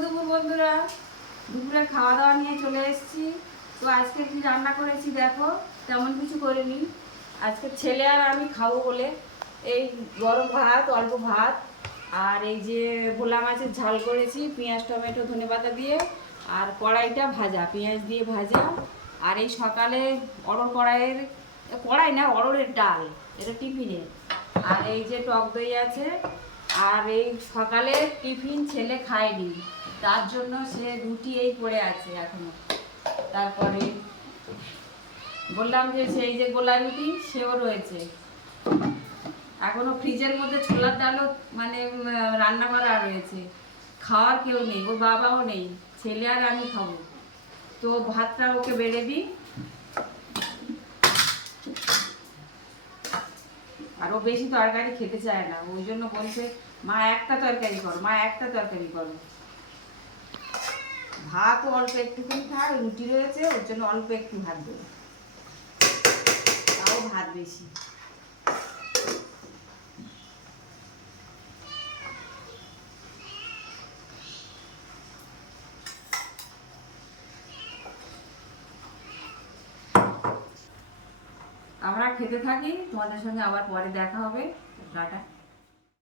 দুপুর বন্ধুরা, দুপুরে খাওয়া দাওয়া নিয়ে চলে এসেছি। তো আজকে কি রান্না করেছি দেখো। তেমন কিছু করিনি, আজকে ছেলে আর আমি খাবো বলে এই গরম ভাত, অল্প ভাত, আর এই যে ভোলা মাছের ঝাল করেছি পেঁয়াজ টমেটো ধনেপাতা দিয়ে, আর কড়াইটা ভাজা পেঁয়াজ দিয়ে ভাজা। আর এই সকালে কড়াই না, অড়ের ডাল, এটা টিফিনে। আর এই যে টক দই আছে। আর এই সকালে টিফিন ছেলে খায়নি, তার জন্য সে রুটি এই পড়ে আছে এখনো। তারপরে বললাম যে সেই যে গোলা রুটি সেও রয়েছে এখনো ফ্রিজের মধ্যে। ছোলার ডালও মানে রান্না করা রয়েছে। খাওয়ার কেউ নেই, ওর বাবাও নেই, ছেলে আর আমি খাবো। তো ভাতটা ওকে বেড়ে দিই। আর ও বেশি তরকারি খেতে চায় না, ওই জন্য বলছে মা একটা তরকারি করো, মা একটা তরকারি করো। ভাতও অল্প একটুখানি খায়, রুটি রয়েছে ওর জন্য অল্প একটু ভাত দেবো, তাও ভাত বেশি। আমরা খেতে থাকি, তোমাদের সঙ্গে আবার পরে দেখা হবে। টাটা।